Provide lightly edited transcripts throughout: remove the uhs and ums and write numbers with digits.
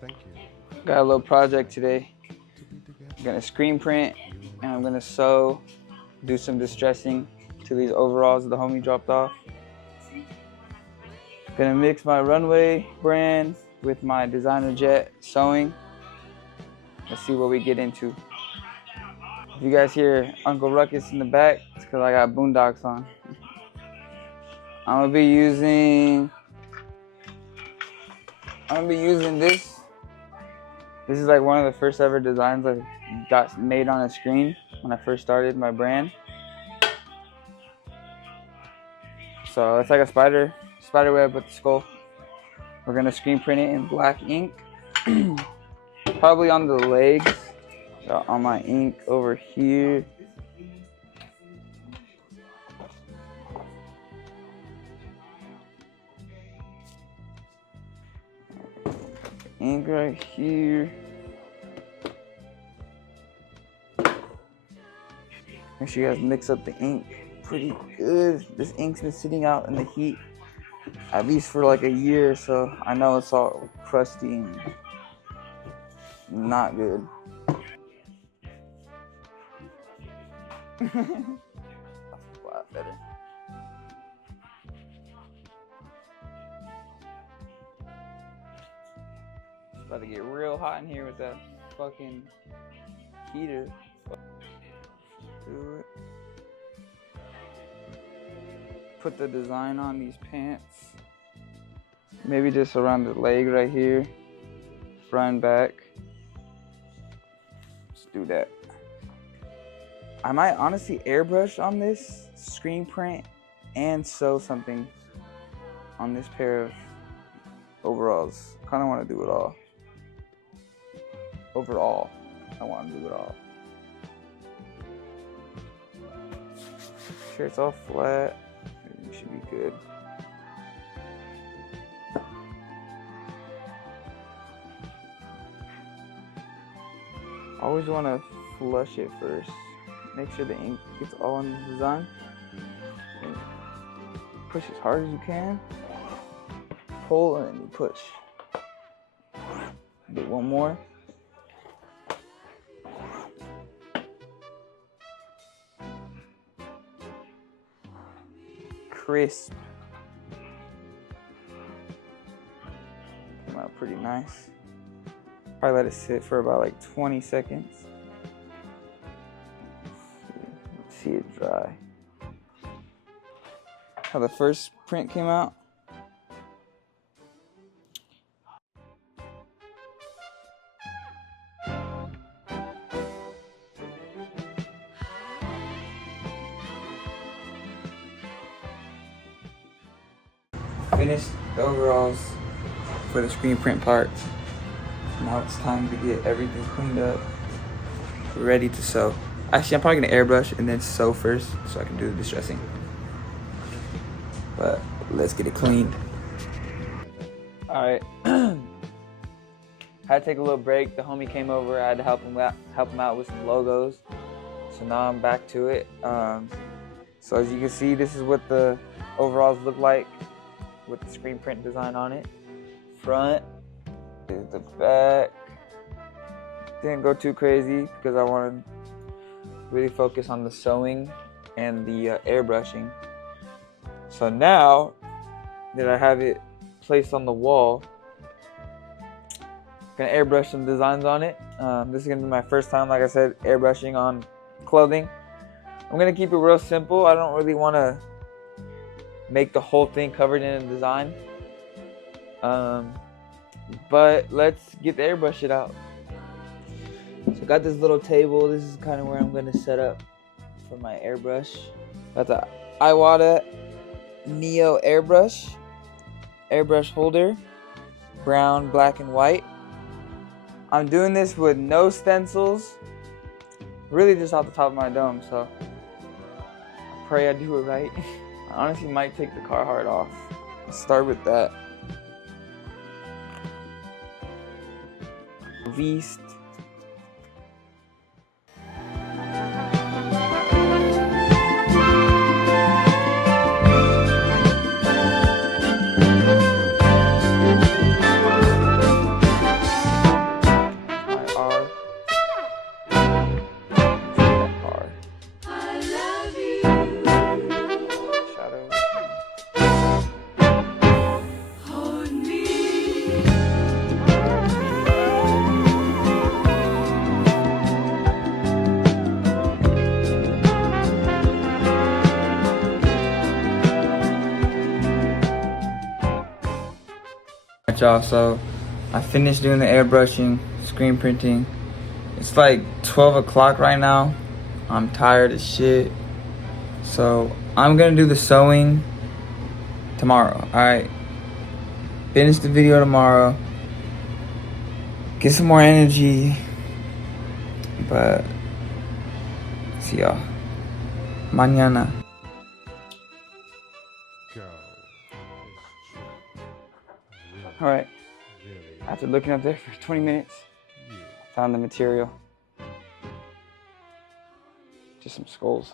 Thank you. Got a little project today. I'm gonna screen print and I'm gonna sew, do some distressing to these overalls the homie dropped off. Gonna mix my runway brand with my designer jet sewing. Let's see what we get into. If you guys hear Uncle Ruckus in the back, it's because I got boondocks on. I'm gonna be using this. This is like one of the first ever designs I got made on a screen when I first started my brand. So it's like a spider web with the skull. We're gonna screen print it in black ink. Probably on the legs. Got on my ink over here. Ink right here. Make sure you guys mix up the ink pretty good. This ink's been sitting out in the heat at least for like a year, so I know it's all crusty and not good. That's a lot better. It's about to get real hot in here with that fucking heater. Do it. Put the design on these pants. Maybe just around the leg right here. Front and back. Let's do that. I might honestly airbrush on this screen print and sew something on this pair of overalls. Kind of want to do it all. Overall, I want to do it all. Sure, it's all flat. It should be good. Always want to flush it first. Make sure the ink gets all in the design. And push as hard as you can. Pull and then you push. Do one more. Crisp. Came out pretty nice. Probably let it sit for about like 20 seconds. Let's see it dry. How the first print came out. Finished the overalls for the screen print part. Now it's time to get everything cleaned up, ready to sew. Actually, I'm probably gonna airbrush and then sew first so I can do the distressing. But let's get it cleaned. All right, had to take a little break. The homie came over. I had to help him out with some logos. So now I'm back to it. So as you can see, this is what the overalls look like with the screen print design on it. Front is the back. Didn't go too crazy because I wanted to really focus on the sewing and the airbrushing. So now that I have it placed on the wall, I'm gonna airbrush some designs on it. This is gonna be my first time, like I said, airbrushing on clothing. I'm gonna keep it real simple. I don't really want to make the whole thing covered in a design. But let's get the airbrush it out. So I got this little table. This is kind of where I'm gonna set up for my airbrush. Got the Iwata Neo airbrush holder, brown, black, and white. I'm doing this with no stencils, really just off the top of my dome, so I pray I do it right. I honestly might take the Carhartt off. Let's start with that. Beast. Alright y'all, so I finished doing the airbrushing, screen printing. It's like 12 o'clock right now. I'm tired as shit. So I'm gonna do the sewing tomorrow, alright? Finish the video tomorrow. Get some more energy. But see y'all mañana. Alright, after looking up there for 20 minutes, found the material. Just some skulls.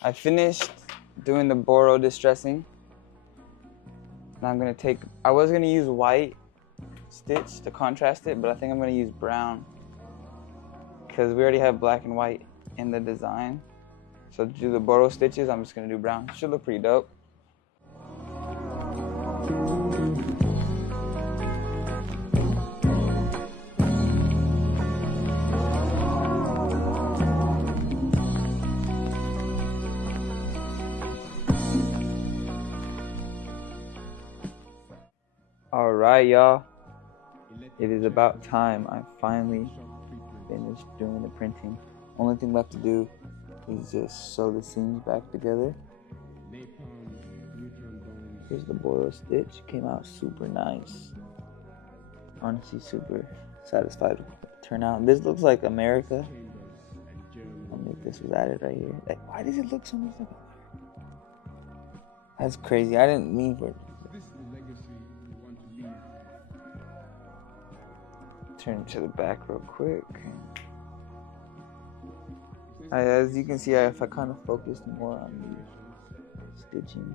I finished doing the Boro distressing. Now I'm gonna take, I was gonna use white stitch to contrast it, but I think I'm gonna use brown because we already have black and white in the design. So to do the Boro stitches, I'm just gonna do brown. Should look pretty dope. Alright y'all, it is about time. I finally finished doing the printing. Only thing left to do is just sew the seams back together. Here's the Boro stitch, came out super nice. Honestly super satisfied with the turnout. This looks like America. I wonder if this was added right here. Like, why does it look so much like America? That's crazy, I didn't mean for it. Turn to the back real quick. As you can see, if I kind of focused more on the stitching.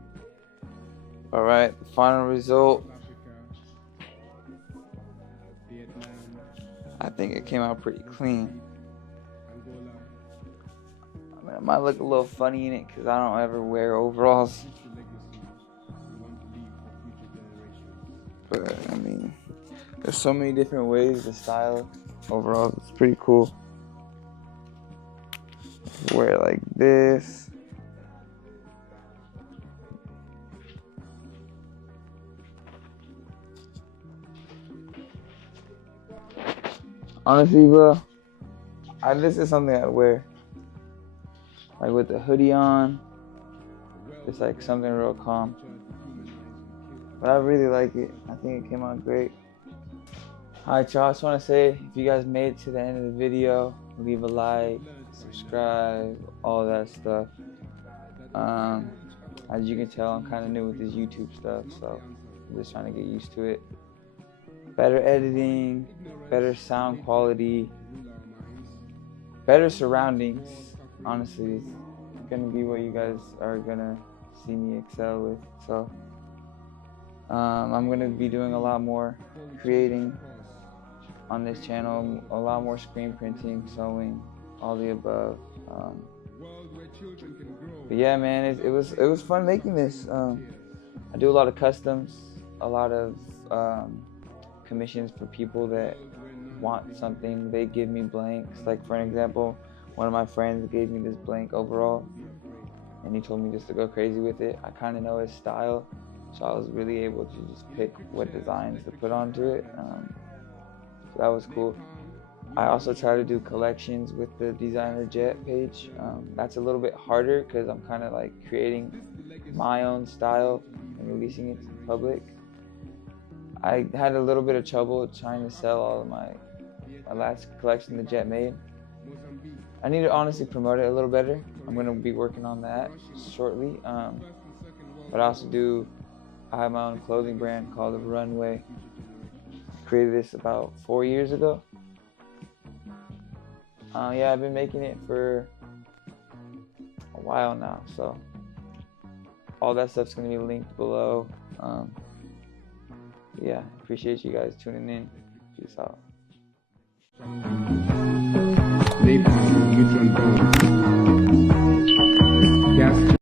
Alright, the final result. I think it came out pretty clean. I mean, it might look a little funny in it because I don't ever wear overalls. But I mean, there's so many different ways to style overalls. It's pretty cool. Wear it like this. Honestly, bro, this is something I'd wear. Like with the hoodie on. It's like something real calm. But I really like it. I think it came out great. Alright y'all, I just want to say, if you guys made it to the end of the video, leave a like, subscribe, all that stuff. As you can tell, I'm kind of new with this YouTube stuff, so I'm just trying to get used to it. Better editing, better sound quality, better surroundings. Honestly, it's gonna be what you guys are gonna see me excel with. So I'm gonna be doing a lot more creating on this channel, a lot more screen printing, sewing, all the above. But yeah, man, it was fun making this. I do a lot of customs, a lot of commissions for people that want something. They give me blanks. Like for an example, one of my friends gave me this blank overall, and he told me just to go crazy with it. I kind of know his style, so I was really able to just pick what designs to put onto it. So that was cool. I also try to do collections with the Designer Jet page. That's a little bit harder because I'm kind of like creating my own style and releasing it to the public. I had a little bit of trouble trying to sell all of my last collection the Jet made. I need to honestly promote it a little better. I'm going to be working on that shortly. But I have my own clothing brand called The Runway. Created this about 4 years ago. Yeah, I've been making it for a while now, so all that stuff's gonna be linked below. Yeah, appreciate you guys tuning in. Peace out. napalm, neutron bombs.